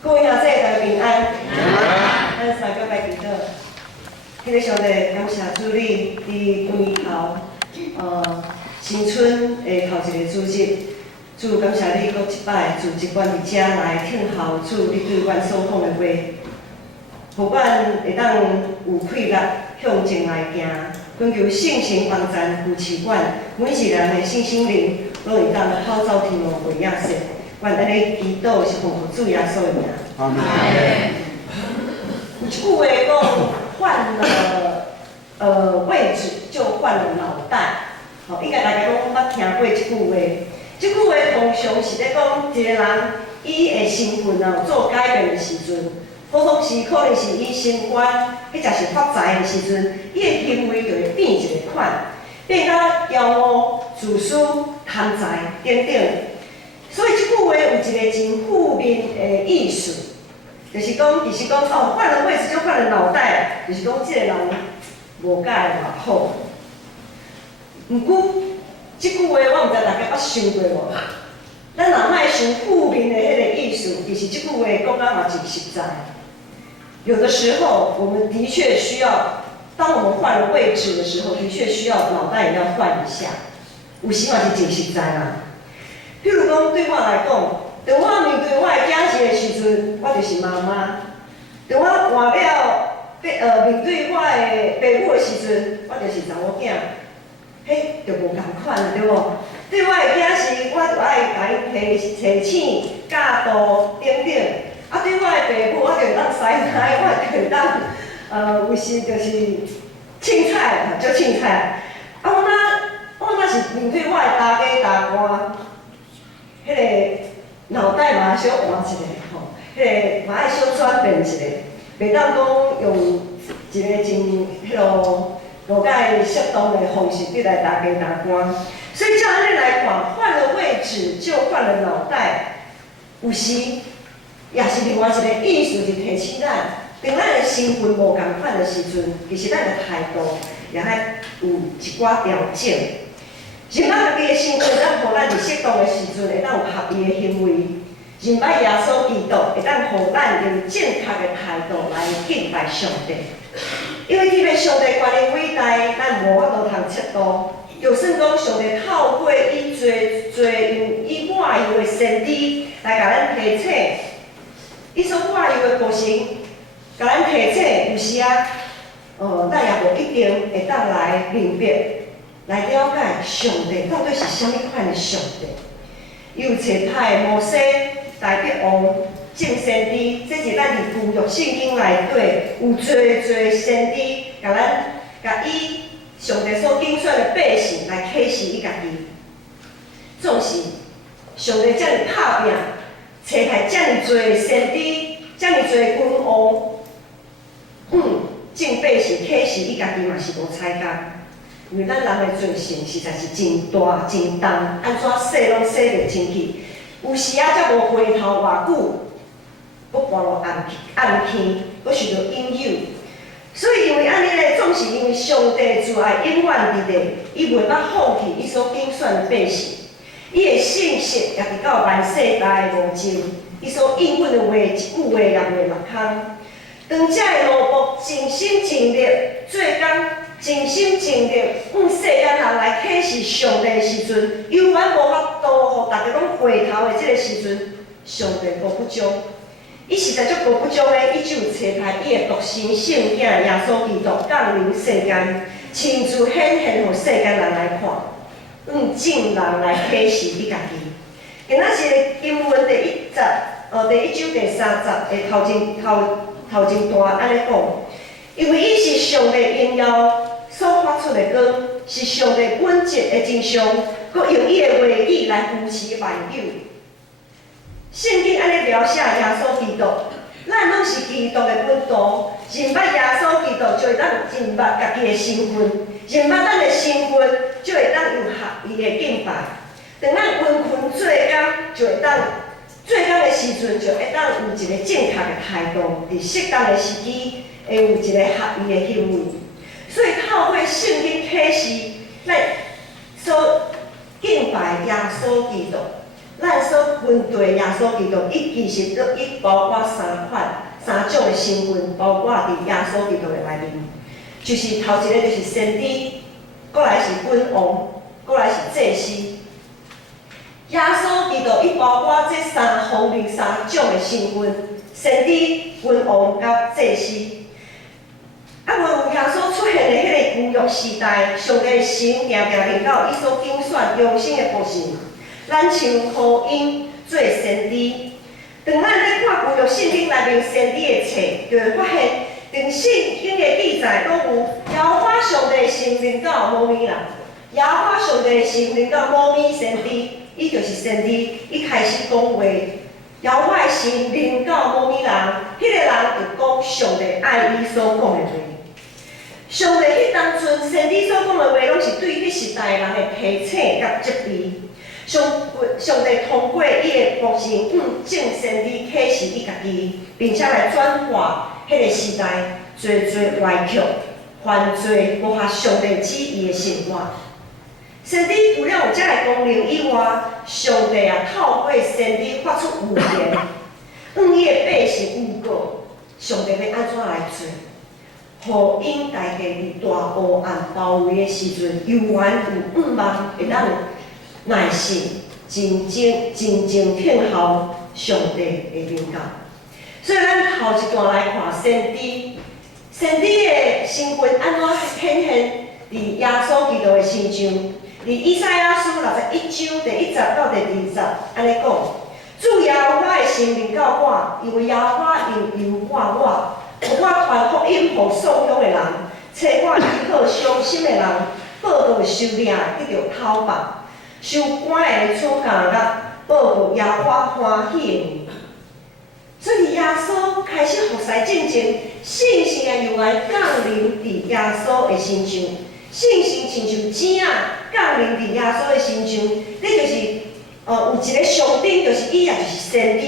各位兄弟大家平安。咱三个来祈祷。迄个上帝，感谢主你伫关头，新春的头一个主日，主感谢你，搁一摆自一阮伫遮来听候主你对阮所讲的话，互阮会当有气力向前来行，恳求圣神帮咱扶持阮，每一人的信心灵拢会当好走天路过亚瑟。阮安尼祈祷是奉主耶稣的名。阿门。有一句话讲，换了位置就换了脑袋。应该大家拢捌听过这句话。这句话通常是咧讲一个人伊的身份做改变的时阵，普通时可能是伊升官，或者是发财的时阵，伊的行为就会变一个款，变甲骄傲、自私、贪财等等。所以这句话有一个真负面的意思，就是讲，其实讲换了位置就换了脑袋，就是讲这个人无甲会偌好。毋过，这句话我毋知大家捌想过无？咱若莫想负面的迄个意思，其实这句话讲啊嘛真实在。有的时候，我们的确需要，当我们换了位置的时候，的确需要脑袋也要换一下。有时嘛是真实在啦。譬如讲，对我来讲，当我面对我的囝儿的时阵，我就是妈妈；当我换了面对我的爸母的时阵，我就是查某囝。迄就无共款，对无？对我的囝儿，我就爱甲伊提醒、教导等等。啊，对我的爸母，我就会当洗奶，我就会当有时就是凊彩，做凊彩。啊，我若是面对我的大家大官。迄个脑袋嘛小换一个吼，迄个嘛爱小转变一下，袂当讲用一个真迄落无解适当的方式对来大家大官。所以照安尼来看，换了位置就换了脑袋，有时也是另外一个意思，是提醒咱，当咱的身份无共款的时阵，其实咱的态度也爱有一寡调整。认捌家己的身份，咱互咱伫适当的时阵会当有合理的行为；认捌耶稣基督，会当互咱用正确的态度来敬拜上帝。因为这个上帝权力伟大，咱无法度通测度。就算讲上帝透过伊用伊外游的先知来甲咱提醒，伊所外游的过程，甲咱提醒，有时咱也无一定会当来明白。来了解上帝到底是啥物款的上帝？伊有找派摩西、大逼王、正先知，这是咱伫旧约圣经内底有侪先知，甲伊上帝所拣选的百姓来启示伊家己。总是上帝遮尔拍拼，找派遮尔侪先知，遮尔侪君王，正百姓启示伊家己嘛是无采工。因为咱人的罪性实在是真大真重，安怎洗拢洗袂清去。有时才无回头偌久，搁跋落暗坑，搁受到引诱。所以因为安尼咧，总是因为上帝慈爱永远伫咧，伊袂捌放弃伊所拣选的百姓。伊的信息也伫到万世代的无尽，伊所应允的话一句话也袂落空。当遮的罗卜尽心尽力做工。尽心尽力向世间人来启示上帝的时阵，永远无法度，互大家拢回头的这个时阵，上帝无不将。伊实在足无不将的，伊就找派伊的独生圣囝耶稣基督降临世间，亲自显现互世间人来看，正人来启示伊家己。今仔日经文第1章第3节的头前段安尼讲。因为伊是上帝荣耀所发出的光，是上帝本质的真相，佮用伊的话语来扶持万有。圣经安尼描写耶稣基督，咱拢是基督的本道，认捌耶稣基督就会当认捌家己的身份，认捌咱的身份就会当有合理的敬拜。当咱温困做工，就会当做工的时阵，就会当有一个正确的态度，伫适当的时机。会有一个合理的行为，所以透过圣经启示，咱所敬拜耶稣基督，咱所分对耶稣基督，伊其实伊包括三种的身份，包括伫耶稣基督的内面，就是头一个就是先知，过来是君王，过来是祭司。耶稣基督伊包括这三方面三种的身份：先知、君王甲祭司。啊，有耶稣出现的迄个旧约时代，上帝的神定定领导伊所拣选忠心的仆人，咱像呼应做先知。当咱咧看旧约圣经内面先知的册，就会发现，连圣经的记载拢有耶和华上帝的神领导摩米人，耶和华上帝的神领导摩米先知，伊就是先知，伊开始讲话。耶和华的神领导摩米人，迄个人就讲上帝爱伊所讲的话。上帝迄当阵先知所讲的话，拢是对迄时代人的提醒甲责备。上帝通过伊的仆人正先知启示伊家己，并且来转化迄个时代侪歪曲、犯罪无合上帝旨意的生活。先知除了有遮个功能以外，上帝也透过先知发出预言，伊的百姓预告上帝要安怎来做。互因大家伫大黑暗包围的时阵，犹原有望会当耐心、真正听候上帝的领导。所以咱头一段来看先知的身份安怎显现伫耶稣基督的身上。伫以赛亚书61章第1节到第2节安尼讲：主耶和华的神临到我，因为耶和华用油抹我。我传福音互丧丧的人，找我医好伤心的人，报告受领得到讨放，受关的处监甲报告耶和华欢喜的年。所以耶稣开始服侍正正，信心的油来降临伫耶稣的身上，信心亲像井啊降临伫耶稣的身上。这就是有一个上顶，就是伊也就是先知。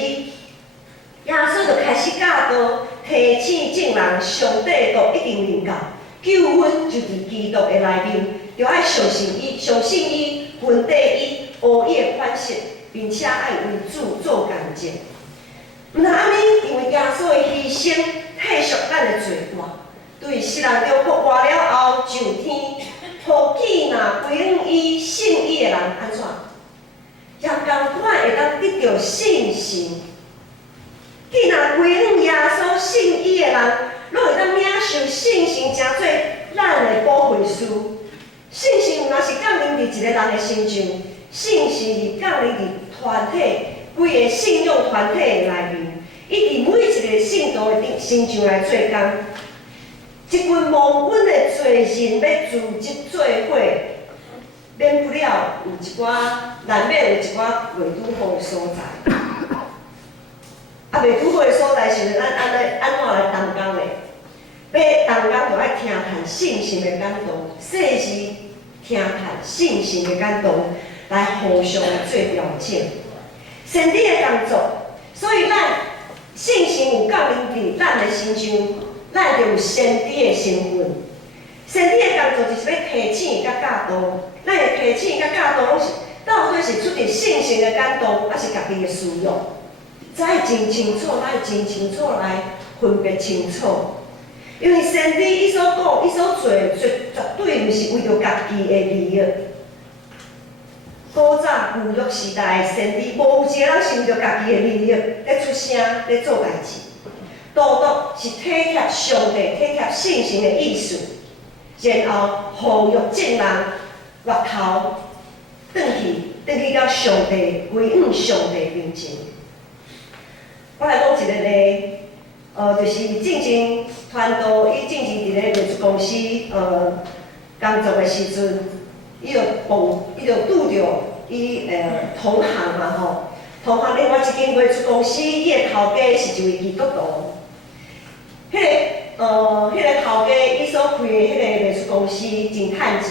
耶稣就开始教导。提醒众人，上帝都一定能够救恩，就伫基督的内面，就爱相信伊，分地伊，学伊的款式，并且爱为主做干净。毋通安尼，因为耶稣的牺牲，替赎咱的罪过，对世人中国活了后上天，互记若归向伊、信伊的人安怎？也共款会当得到信心。既然归向耶稣信伊的人，拢会当领受信心，诚做咱的保惠师。信心若是降临伫一个人的身上，信心是降临伫团体规个信仰团体的内面，伊伫每一个信徒的身上来做工。一群蒙恩的罪人要组织做伙，免不了有一寡难免有一寡未拄好的所在。未拄好的所在是咱安怎来动工的？要动工就爱听谈信心的感动，细时听谈信心的感动，来互相来做调整。先知的工作，所以咱信心有降临伫咱的身上，咱就有先知的身份。先知的工作就是要提醒甲教导，咱的提醒甲教导拢是到底是出于信心的感动，还是家己的需要？才会真清楚，咱会真清楚来分别清楚。因为先知伊所讲、伊所做，绝对毋是为着家己的利益。古早旧约时代的先知，无有一个人是为着家己的利益咧出声、咧做代志，独是体贴上帝、体贴信心的意思，然后呼吁众人回头转去到上帝，归向上帝面前。我来讲一个例，就是进前传道，伊进前伫咧美术公司工作的时阵，伊就拄着伊同行嘛吼，同行另外一间美术公司，伊的头家是一位基督徒。迄个头家伊所开的迄个美术公司真趁钱，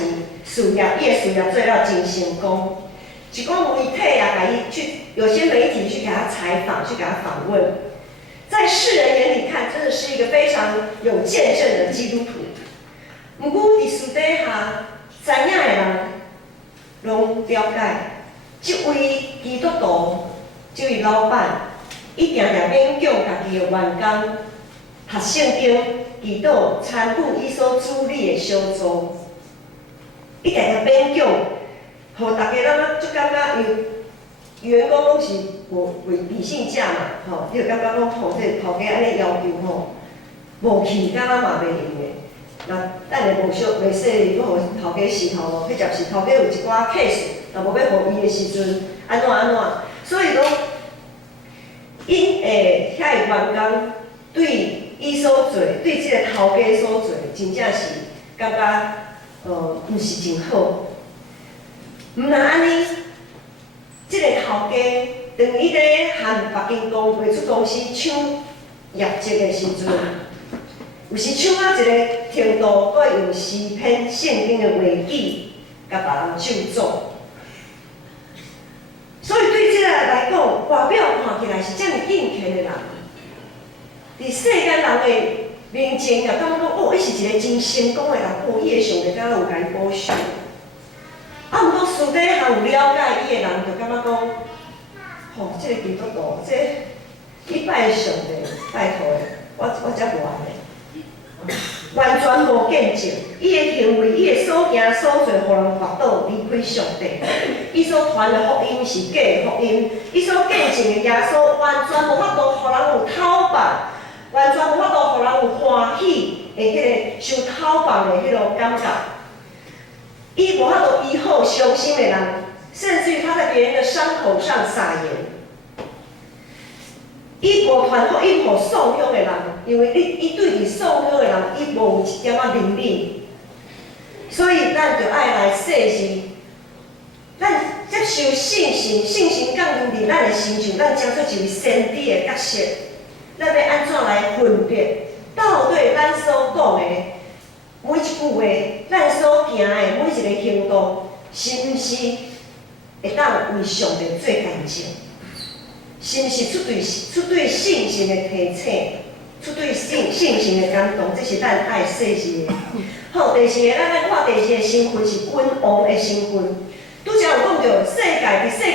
伊的事业做了真成功。一个媒体也甲伊去，有些媒体去给他采访，去给他访问，在世人眼里看，真的是一个非常有见证的基督徒。不过伫私底下，知影的人拢了解，即位基督徒，即位老板，伊定定勉强家己的员工读圣经、祈祷、参与伊所主理的小组，伊定定勉强，互大家咱就感觉伊员工拢是为理性者嘛，吼，你就感觉讲吼，这头家安尼要求吼，无去敢若嘛袂用的。那等下无说，要互头家石头哦，迄绝是头家有一寡 case， 若无要互伊的时阵，安怎，所以讲，因遐个员工对伊所做，对即个头家所做，真正是感觉毋是真好。毋但安尼，即个头家当伊咧和别间卖出公司抢业绩的时阵，有时抢啊一个程度，搁用诗篇圣经的话语，甲别人咒诅。所以对即个来讲，外表看起来是遮尔敬虔的人，伫世间人的面前，也感觉讲哦，伊是一个真成功的人，哦，伊的上帝敢若有甲伊保守。啊，毋过私底下有了解伊的人，就感觉讲，吼，即个基督徒，你拜上帝，拜托的，我才无安尼。完全无见证，伊的行为、伊的所行所做，互人滑倒离开上帝。伊所传的福音是假的福音，伊所见证的耶稣完全无法度，互人有讨办，完全无法度，互人有欢喜的迄个受讨办的迄种感觉。伊无法度医好伤心的人，甚至于他在别人的伤口上撒盐。伊无传福音互受伤的人，因为伊对伊受伤的人，伊无有一点仔怜悯，所以咱就爱来说是，咱接受信心降临伫咱的身上，咱将做一位先知的角色，咱要安怎来分别到底咱所讲的每一句话，咱所行的每一个行动，是毋是会当为上帝做见证？是毋是出对信心的提醒，出对信心的感动，这是咱爱细视的。好，第四个，咱来看第四个身份是君王的身份。拄则有讲到，伫世界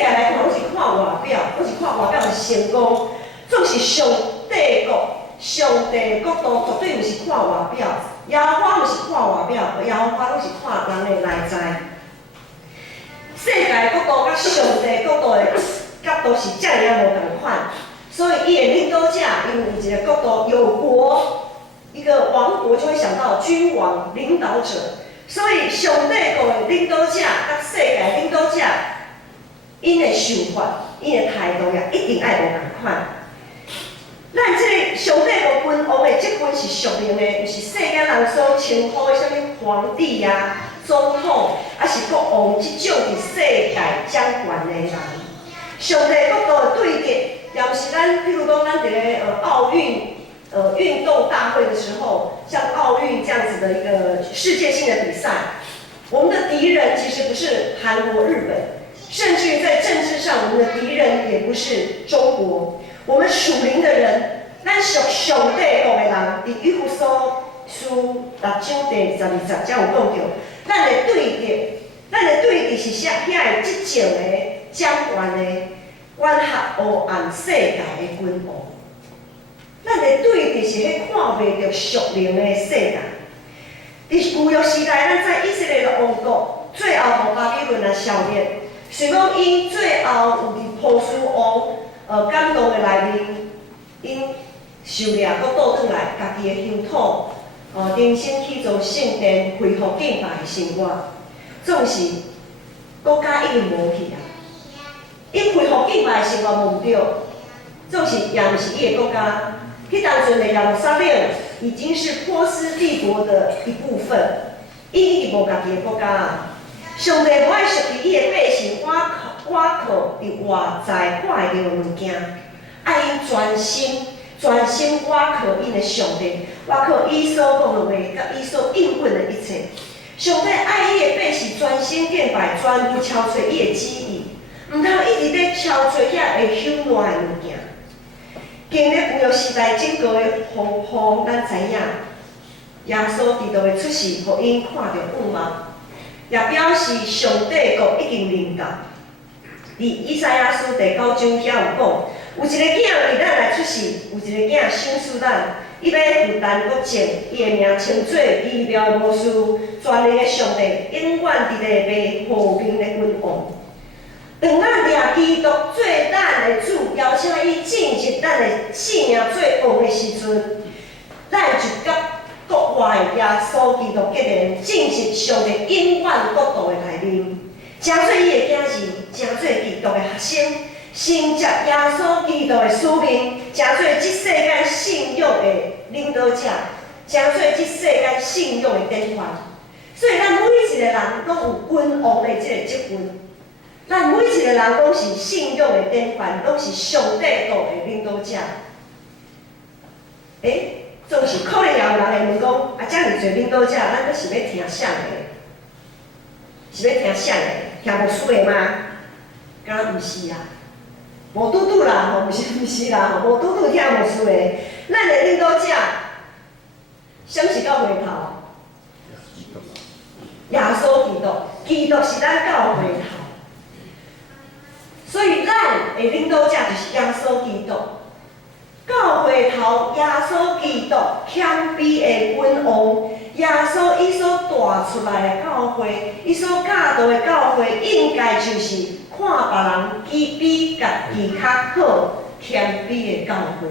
来看，拢是看外表，拢是看外表的成功，总是上帝国度绝对毋是看外表，耶和华毋是看外表，耶和华拢是看人的内在。世界国度甲上帝国度的角度是遮尔无同款，所以伊的领导者，因为一个国度有国，一个王国就会想到君王、领导者，所以上帝国的领导者甲世界领导者，因的想法、因的态度也一定爱无同款。咱这个上帝国君王的职分是属灵的，毋是世间人所称呼的啥物皇帝啊、总统，还是国王即种伫世界掌权的人。上帝国度的对决，也毋是咱，譬如讲咱伫个奥运运动大会的时候，像奥运这样子的一个世界性的比赛，我们的敌人其实不是韩国、日本，甚至于在政治上，我们的敌人也不是中国。我们属灵的人，咱属上帝国的人，伫以弗所书6章第12节才有讲到，咱的对敌是遐个即种的掌权的管辖黑暗世界的君王。咱的对敌是迄看袂着属灵的世界。伫旧约时代，咱知以色列的王国最后互巴比伦来消灭。虽讲因最后有伫波斯王感动的内面，因受掠搁倒转来家己的乡土，重新去做圣殿，恢复敬拜的生活。总是国家已经无去啊，因恢复敬拜的生活无对，总是也毋是伊的国家。迄当阵的耶路撒冷已经是波斯帝国的一部分，伊已经无家己的国家啊。上帝无爱属于伊的百姓，倚靠伫外在看会到的物件，爱因专心倚靠因的上帝，倚靠伊所讲的话，甲伊所应允的一切。上帝爱伊的百姓专心敬拜，全部超出伊的旨意，毋通一直咧超出遐会朽烂的物件。经历旧约时代整个的风波，咱知影，耶稣伫倒的出世，互因看到盼望，也表示上帝国已经临到。伫以赛亚书第9章遐有讲，有一个囝为咱来出世，有一个囝生属咱，伊要负担国政，伊的名称做奇妙的魔术，全能的上帝，永远伫咧卖和平的君王。当咱掠基督做咱的主，邀请伊进入咱的性命做王的时阵，咱就甲国外的耶稣基督结连，进入上帝永远国度的内面，成做伊的囝儿，成做基督的学生，承接耶稣基督的使命，成做即世间信仰的领导者，成做即世间信仰的典范。所以，咱每一个人拢有君王的即个职分。咱每一个人拢是信仰的典范，拢是上帝道的领导者。总是可能也有人会问讲，啊，遮尔侪领导者，咱阁是要听啥的？是要听啥的？听牧师的吗？敢若毋是啊，无拄拄啦，吼，毋是啦，吼，无拄拄听牧师的。咱的领导者，什么是到回头？耶稣基督，基督是咱到回头。所以，咱的领导者就是耶稣基督。到回头，耶稣基督谦卑的君王，耶稣伊所带出来的教会，伊所教导的教会，应该就是看别人比家己较好、谦卑的教会。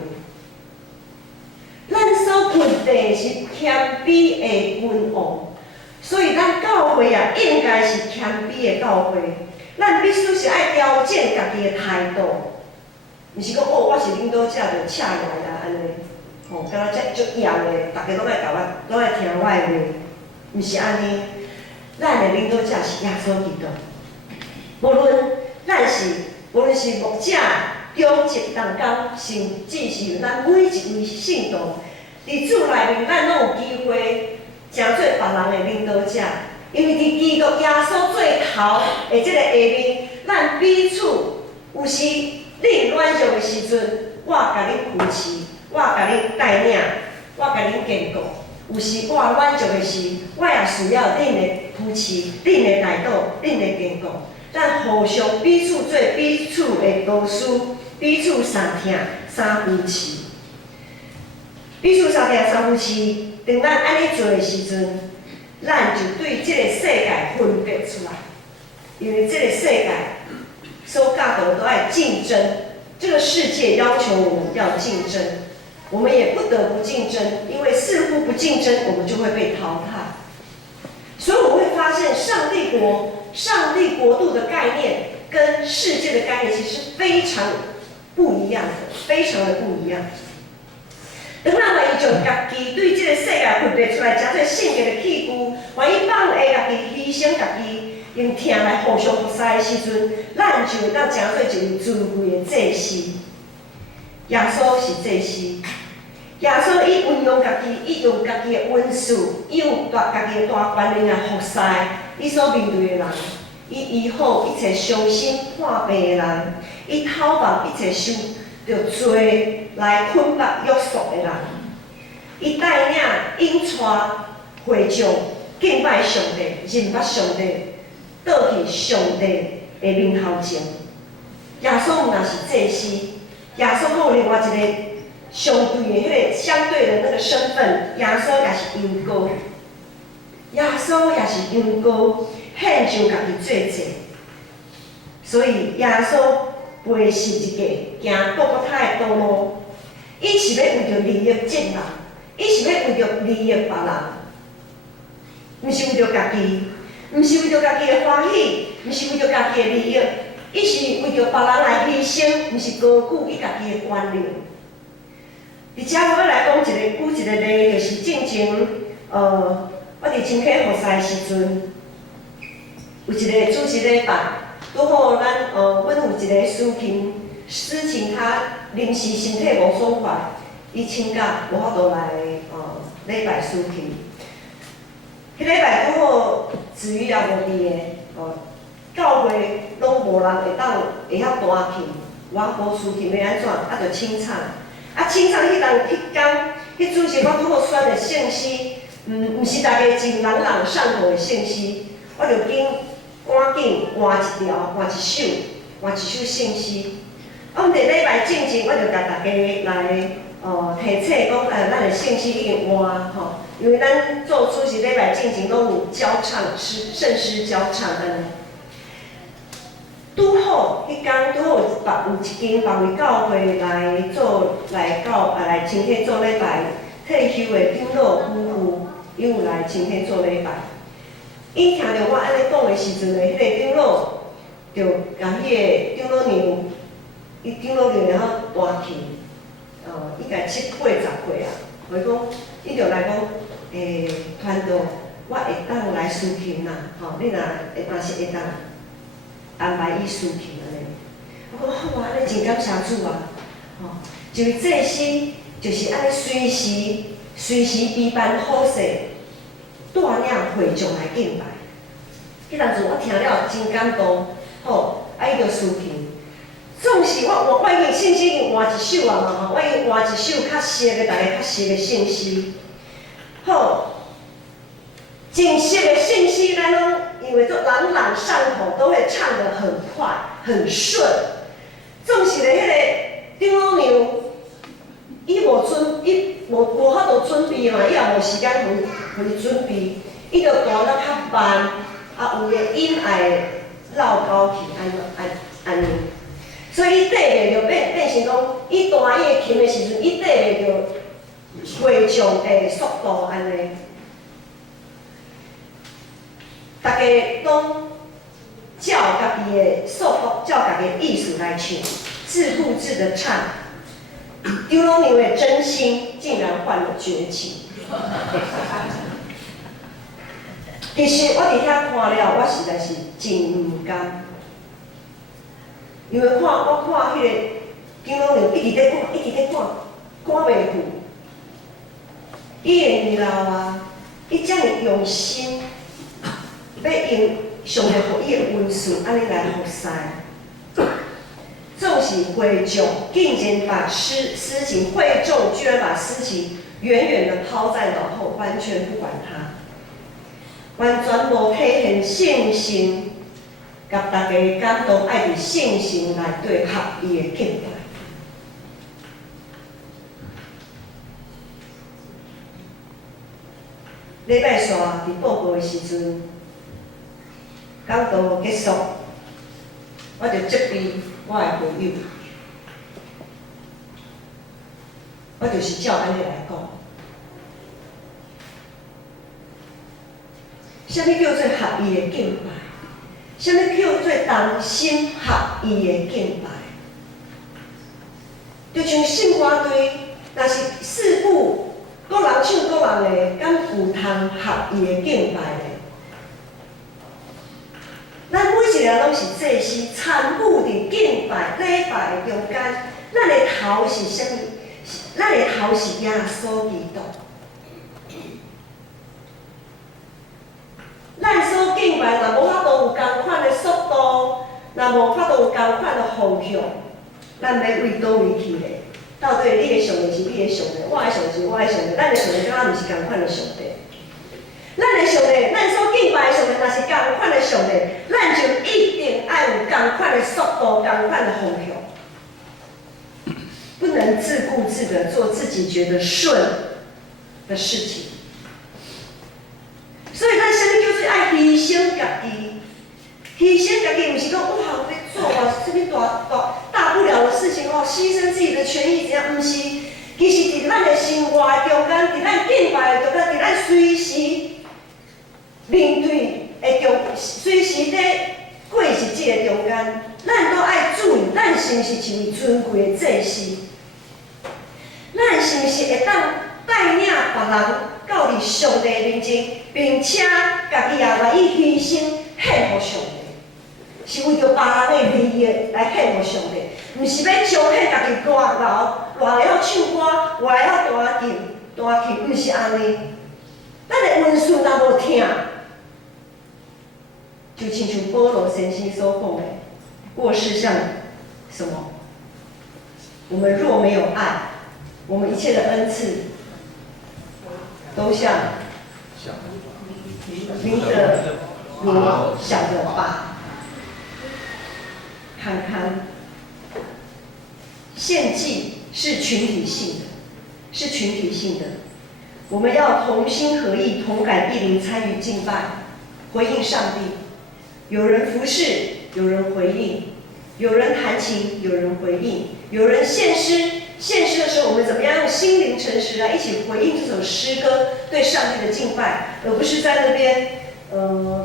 咱所困的是谦卑的君王，所以咱教会也应该是谦卑的教会。咱必须是爱调整家己的态度。毋是讲我是领导者就请来啦安尼，敢若足严的，大家拢爱甲我，拢爱听我的话，毋是安尼。咱的领导者是耶稣基督，无论是牧者、中职同工，甚至是咱每一位信徒，伫主内面，咱拢有机会成做别人的领导者，因为伫基督耶稣最头的即个下面，咱彼此有时。你软弱的时阵，我甲你扶持，我甲你带领，我甲你坚固。有时我软弱的时，我也需要恁的扶持、恁的带导、恁的坚固。咱互相彼此做彼此的导师，彼此相听、相扶持。彼此相听、相扶持，当咱安尼做的时阵，咱就对这个世界分别出来，因为这个世界。所教导都爱竞争，这个世界要求我们要竞争，我们也不得不竞争，因为似乎不竞争，我们就会被淘汰。所以我们会发现，上帝国度的概念跟世界的概念其实非常不一样的，非常的不一样。当咱愿意将家己对这个世界分别出来，成做圣洁的器具，愿意放下家己，牺牲家己。用听来互相服侍的时阵，咱就会当成做一位尊贵的祭司。耶稣是祭司，耶稣伊运用家己，伊用家己的温素，伊用家己的大权力来服侍伊所面对的人，伊医好一切伤心患病的人，伊讨伐一切受着罪来捆绑约束的人，伊带领引带会众敬拜上帝，认捌上帝。倒去上帝的面头前，耶稣毋若是祭司，耶稣有另外一个相对的迄个相对的那个身份，耶稣也是羊羔，耶稣也是羊羔，献上家己做祭。所以耶稣背是一个行各各他的道路，伊是要为着利益众人，伊是要为着利益别人，毋是为着家己。毋是为着家己的欢喜，毋是为着家己的利益，伊是为着别人来牺牲，毋是高举伊家己的权利。伫遮我要来讲举一个例，就是进前，我伫青溪服侍的时阵，有一个主席礼拜，拄好阮有一个司琴他临时身体无爽快，伊请假无法度来礼拜司琴。迄礼拜拄好子瑜也无伫个，教会拢无人会晓弹琴，我无司琴要安怎，就清唱。清唱迄天，迄主席我拄好选的圣诗，毋是大家真朗朗上口的圣诗，我就赶紧换一条，换一首，换一首圣诗。我伫礼拜进前，我就甲大家来提醒讲，咱的圣诗已经换吼，因为咱做主席礼拜进前拢有交唱圣诗交唱安尼。拄好迄天拄好有一间别位教会来请客做礼拜，退休的长老夫妇，伊有来请客做礼拜。伊听到我安尼讲的时阵呢，迄个长老就甲迄个长老娘，伊长老娘然后大气，伊家70、80岁啊，所以讲，伊就来讲，团长，我会当来司琴啦，吼，你若是会当安排伊司琴安尼。我讲好啊，安尼真感谢主啊，吼，就这诗就是安尼随时备办好势，带领会众来敬拜。迄当阵我听了真感动，吼，伊就司琴。总是我已经圣诗已经换一首啊嘛吼，我已经换一首较熟的，大家较熟的圣诗。好，真熟的圣诗，咱拢因为都朗朗上口，都会唱得很快很顺。总是咧，迄个长老娘，伊无法度准备嘛，伊也无时间互伊准备，伊就弹得较慢，有个音爱绕高去，安尼。所以伊缀袂着变成讲，伊弹伊的琴的时阵，伊缀袂着会众的速度安尼。大家拢照家己的速度，照家己的意思来唱，自顾自的唱。长老娘的真心竟然换了绝情。其实我伫遐看了，我实在是真唔甘。因为我看迄个长老娘一直在赶袂赴。伊的年老啊，伊遮尔用心，要用上帝予伊的温顺，安尼来服侍。纵使会众竟然把诗情，会众居然把诗情远远的抛在脑后，完全不管它，完全无体现信心。甲大家感动，爱伫圣心内底合伊的敬拜。礼拜三伫报告的时阵，讲道结束，我就责备我的朋友，我就是照安尼来讲。啥物叫做合伊的敬拜？啥物叫做同心合意的敬拜？就像圣歌队，若是四部各人唱各人的，敢有通合意的敬拜咧？咱每一个人拢是祭司，参与伫敬拜礼拜的中间，咱的头是啥物？咱的头是耶稣基督。咱所敬拜，若无法度有同款的速度，若无法度有同款的方向，咱要为倒位去咧？到底你的上帝是你的上帝，我的上帝是我的上帝，咱的上帝敢若毋是同款的上帝？咱的上帝，咱所敬拜的上帝，若是同款的上帝，咱就一定要有同款的速度、同款的方向，不能自顾自的做自己觉得顺的事情。所以咱啥物叫做爱牺牲家己？牺牲家己，毋是讲哇，我要做啊，啥物大不了的事情哦，牺牲自己的权益怎样？毋是，其实伫咱的生活中间，伫咱敬拜的中间，伫咱随时面对的随时在过日子的中间，咱都爱注意，咱是毋是一位尊贵的祭司？咱是毋是会当带领别人到伫上帝面前，并且家己也愿意牺牲献予上帝，是为着别人的利益来献予上帝，毋是要彰显家己偌会晓唱歌，偌会晓弹琴，毋是安尼。咱的温顺若无听，就亲像保罗先生所讲的，过世像什么？我们若没有爱，我们一切的恩赐都像明的如小的吧。康康。献祭是群体性的，是群体性的。我们要同心合意、同感意灵参与敬拜，回应上帝。有人服侍，有人回应；有人弹琴，有人回应；有人献诗。献诗的时候，我们怎么样用心灵诚实来一起回应这首诗歌对上帝的敬拜，而不是在那边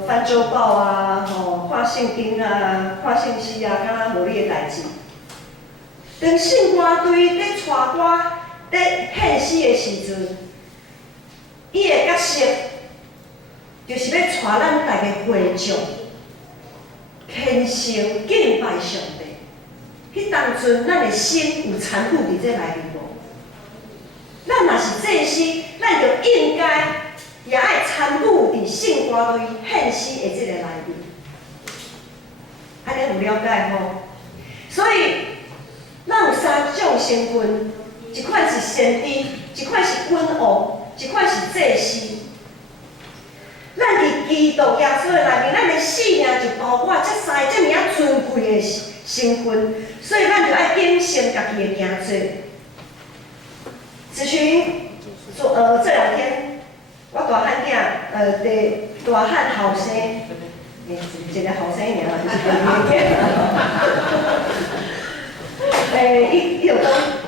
翻周报啊、看圣经啊、看信息啊，敢若无你的代志。当圣歌队在带歌、在献诗的时阵，伊的角色就是要带咱大家会众虔诚敬拜上帝。迄当阵，咱的心有残酷伫这内面无？咱若是祭司，咱就应该也爱参与伫圣歌队献诗的这个内面。安尼有了解吼？所以，咱有三种身份，一款是先知，一款是君王，一款是祭司。咱伫基督耶稣的内面，咱的性命就包括这三个这么啊尊贵的身份，所以咱就爱秉承家己的名字。子群，这两天我大汉囝，大汉后生，一个后生尔嘛，就是伊就讲，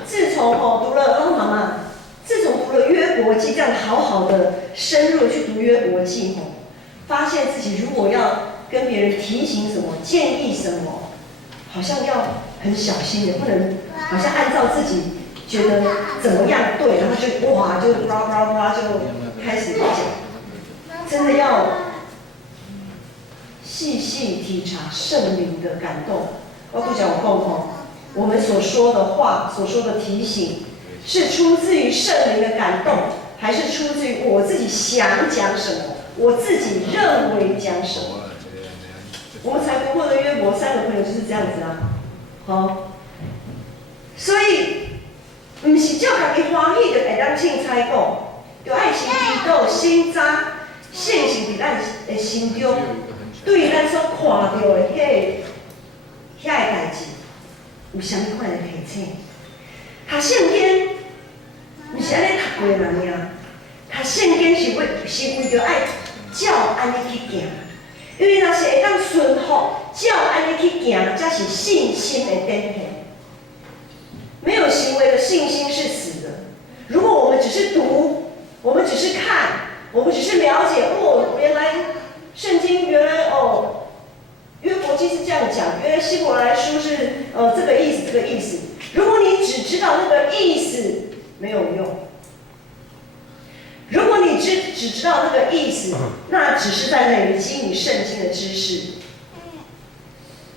自从读了，妈妈，自从读了约伯记，这样好好的深入去读约伯记发现自己如果要跟别人提醒什么、建议什么，好像要很小心的，不能好像按照自己觉得怎么样对，然后就哇就叭叭叭就开始讲，真的要细细体察圣灵的感动。我不讲我们所说的话、所说的提醒，是出自于圣灵的感动，还是出自于我自己想讲什么？我自己认为讲什么？我们才读过的约伯三个朋友就是这样子啊，所以不是照家己欢喜就会当凊彩讲，就爱先知道心早圣是伫咱的心中，对咱所看到的遐个代志，有啥物款的提醒？读圣经，不是安尼读过的人尔，读圣经是为着爱照安尼去行，因为若是会当顺服照安尼去行，才是信心的展现。没有行为的信心是死的。如果我们只是读，我们只是看，我们只是了解，原来圣经原来约伯记是这样讲，原来希伯来书是这个意思，这个意思。如果你只知道那个意思，没有用。如果你只知道那个意思，那只是在累积你圣经的知识。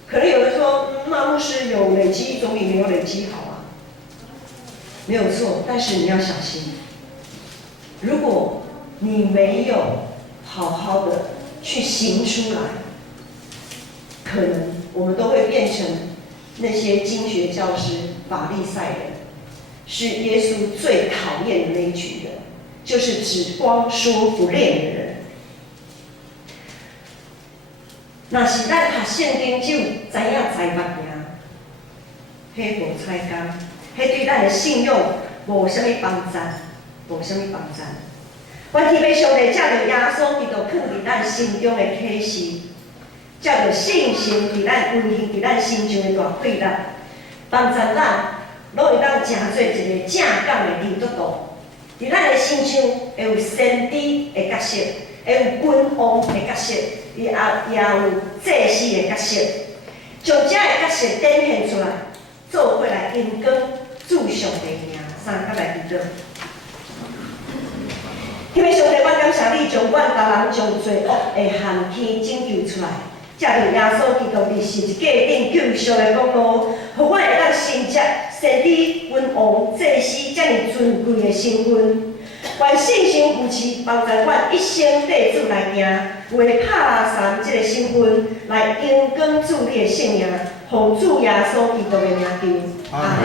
可能有人说，那牧师有累积总比没有累积好啊，没有错。但是你要小心，如果你没有好好的去行出来，可能我们都会变成那些经学教师、法利赛人，是耶稣最讨厌的那一群人。就是只光说不练的人。若是咱读圣经就知影知目行，迄无彩工，迄对咱的信用无啥物帮助，无啥物帮助。阮天父上帝借着耶稣基督放伫咱心中的启示，借着信心伫咱运行伫咱心中的大快乐，帮助咱拢会当成做一个正港的基督徒。伫咱的心上会有先知的角色，会有君王的角色，也有祭司的角色，将这个角色展现出来，做伙来因光祝上帝名，三甲来祈祷。天父上帝，我感谢你将阮逐人从罪恶的陷阱拯救出来，借着耶稣基督你是一架顶救赎的公路，互我会当承接先知、君王、祭司遮尔尊贵的身份，愿信心扶持，帮助阮一生跟主来行，为拍散这个身份，来因光主你的圣名，奉主耶稣基督的名求，阿门。